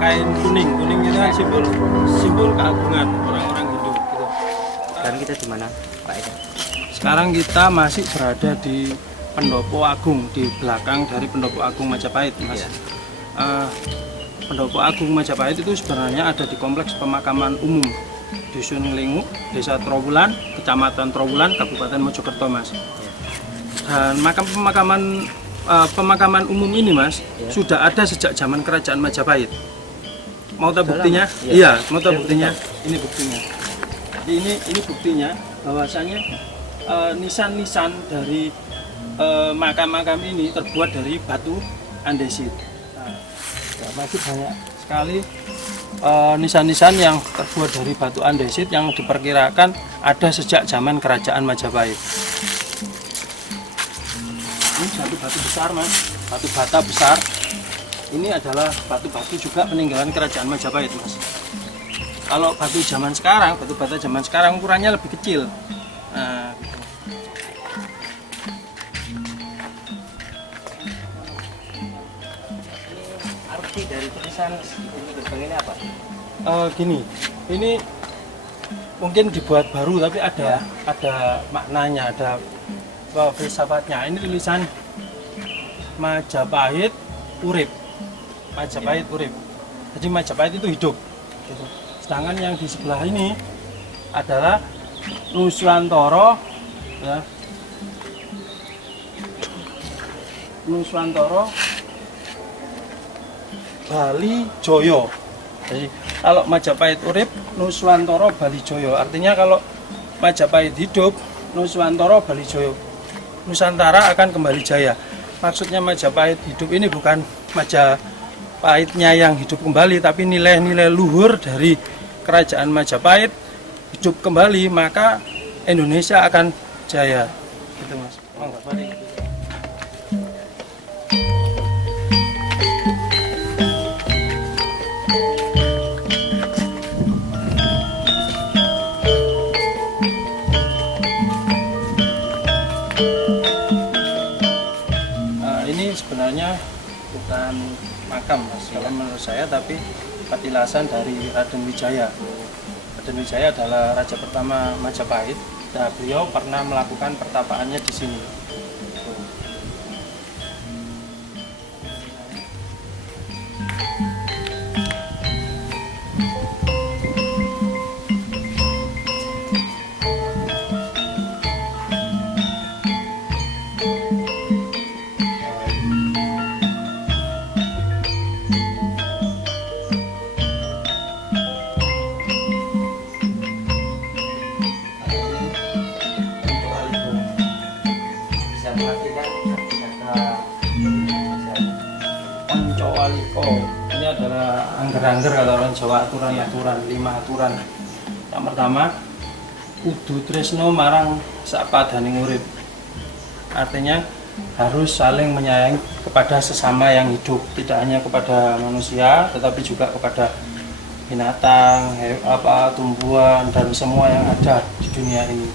Kain kuning itu kan simbol keagungan orang-orang Hindu gitu. Sekarang kita di mana, Pak Eka? Sekarang kita masih berada di Pendopo Agung, di belakang dari Pendopo Agung Majapahit, Mas. Pendopo Agung Majapahit itu sebenarnya ada di kompleks pemakaman umum Dusun Linguk, Desa Trowulan, Kecamatan Trowulan, Kabupaten Mojokerto, Mas. Dan pemakaman umum ini, Mas, sudah ada sejak zaman Kerajaan Majapahit. Mau tahu buktinya? Iya, mau tahu buktinya? Ini buktinya. Jadi ini buktinya bahwasanya nisan-nisan dari makam-makam ini terbuat dari batu andesit. Nah, masih banyak sekali nisan-nisan yang terbuat dari batu andesit yang diperkirakan ada sejak zaman Kerajaan Majapahit. Ini satu batu besar, Mas, batu bata besar. Ini adalah batu-batu juga peninggalan Kerajaan Majapahit, Mas. Kalau batu zaman sekarang, batu bata zaman sekarang ukurannya lebih kecil. Nah, gitu. Arti dari tulisan ini gerbang ini apa? Gini, ini mungkin dibuat baru tapi ada maknanya, ada filsafatnya. Ini tulisan Majapahit Urip. Majapahit Urip. Jadi Majapahit itu hidup. Gitu. Sedangkan yang di sebelah ini adalah Nuswantara, ya. Nuswantara Bali Joyo. Jadi kalau Majapahit Urip, Nuswantara Bali Joyo. Artinya kalau Majapahit hidup, Nuswantara Bali Joyo. Nusantara akan kembali jaya. Maksudnya Majapahit hidup ini bukan Majapahitnya yang hidup kembali, tapi nilai-nilai luhur dari Kerajaan Majapahit hidup kembali, maka Indonesia akan jaya. Gitu, Mas. Ini sebenarnya bukan makam, Mas, kalau menurut saya, tapi petilasan dari Raden Wijaya. Raden Wijaya adalah raja pertama Majapahit. Nah, beliau pernah melakukan pertapaannya di sini. Ini adalah angger-angger kalau orang Jawa, aturan-aturan, 5 aturan. Yang pertama, kudu tresno marang sapadaning urip. Artinya harus saling menyayangi kepada sesama yang hidup, tidak hanya kepada manusia tetapi juga kepada binatang, tumbuhan dan semua yang ada di dunia ini.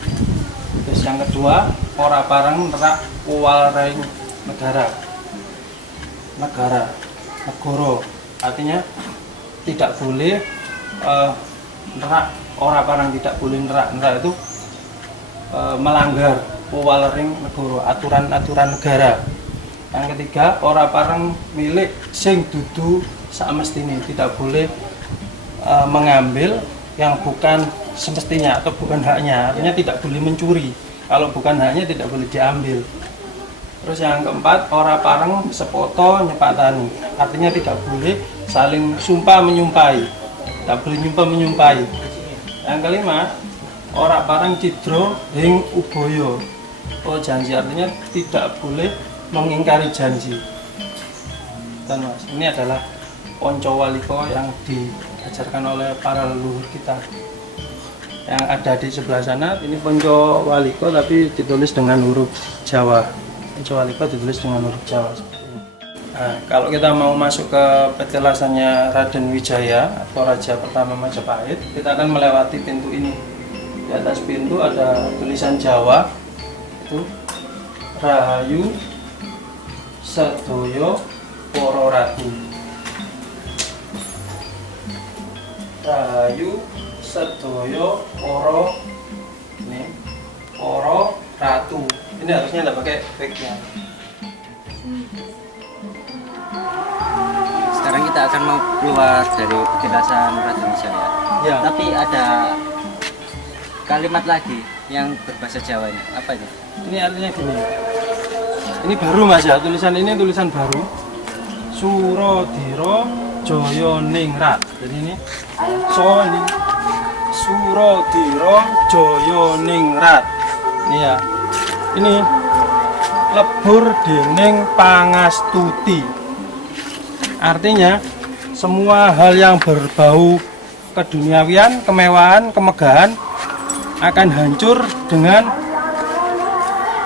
Terus yang kedua, ora parang nerak uwalring negara. Negoro, artinya tidak boleh nerak, ora parang tidak boleh nerak itu melanggar uwalring negoro, aturan-aturan negara. Yang ketiga, ora parang milik sing dudu samestine, tidak boleh mengambil yang bukan semestinya atau bukan haknya, artinya tidak boleh mencuri. Kalau bukan haknya tidak boleh diambil. Terus yang keempat, ora pareng sepoto nyepatani, artinya tidak boleh saling sumpah menyumpahi, tidak boleh nyumpah menyumpahi. Yang kelima, ora pareng cidro hing uboyo, oh janji, artinya tidak boleh mengingkari janji. Dan Mas, ini adalah Ponco Waliko yang diajarkan oleh para leluhur kita. Yang ada di sebelah sana ini Ponco Waliko tapi ditulis dengan huruf Jawa. Ponco Waliko ditulis dengan huruf Jawa. Nah, kalau kita mau masuk ke petilasannya Raden Wijaya atau Raja pertama Majapahit, kita akan melewati pintu ini. Di atas pintu ada tulisan Jawa, itu Rahayu Sedoyo Poro Ratu. Rahayu Sedoyo Poro Ratu. Ini harusnya tidak pakai backnya. Sekarang kita akan mau keluar dari petilasan Raden Wijaya. Ya. Tapi ada kalimat lagi yang berbahasa Jawa ini. Apa itu? Ini artinya gini. Ini baru Mas ya, tulisan ini tulisan baru. Surodiro Joyo Ningrat. Jadi ini ini Surodiro Joyo Ningrat. Ini ya. Ini lebur dening pangastuti. Artinya semua hal yang berbau keduniawian, kemewahan, kemegahan akan hancur dengan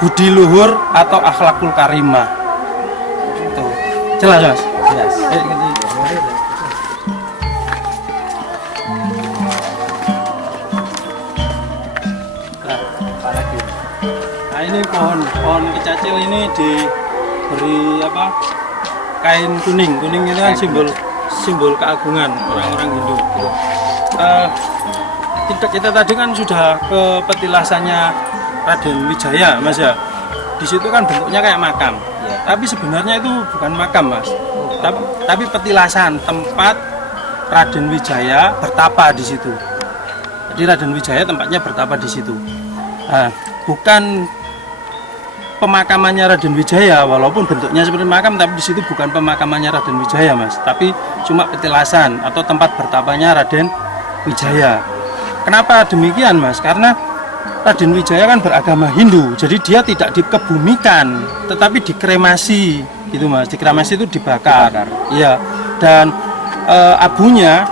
budi luhur atau akhlakul karimah. Itu jelas Mas? Jelas. Nah ini pohon kecacil ini diberi apa, kain kuning itu kan simbol keagungan orang-orang Hindu. Kita tadi kan sudah ke petilasannya Raden Wijaya Mas ya. Di situ kan bentuknya kayak makam. Ya. Tapi sebenarnya itu bukan makam Mas. Tapi petilasan tempat Raden Wijaya bertapa di situ. Jadi Raden Wijaya tempatnya bertapa di situ. Nah, bukan pemakamannya Raden Wijaya, walaupun bentuknya seperti makam, tapi di situ bukan pemakamannya Raden Wijaya Mas. Tapi cuma petilasan atau tempat bertapanya Raden Wijaya. Kenapa demikian Mas? Karena Raden Wijaya kan beragama Hindu, jadi dia tidak dikebumikan, tetapi dikremasi, gitu Mas. Dikremasi itu dibakar. Iya. Dan abunya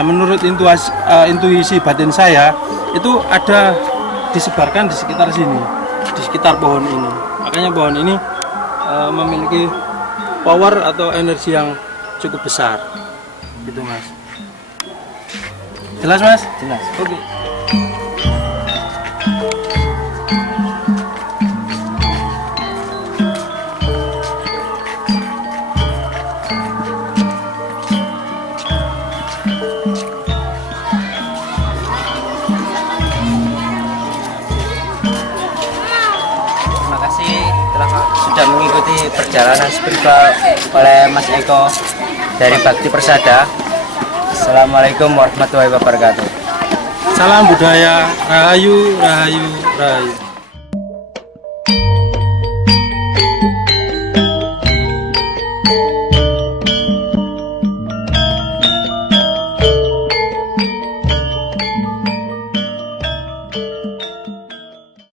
menurut intuisi batin saya itu ada disebarkan di sekitar sini, di sekitar pohon ini. Makanya pohon ini memiliki power atau energi yang cukup besar, gitu Mas. Jelas Mas? Jelas. Oke. Terima kasih sudah mengikuti perjalanan spiritual oleh Mas Eko dari Bakti Persada. Assalamualaikum warahmatullahi wabarakatuh. Salam budaya, rahayu, rahayu, rahayu.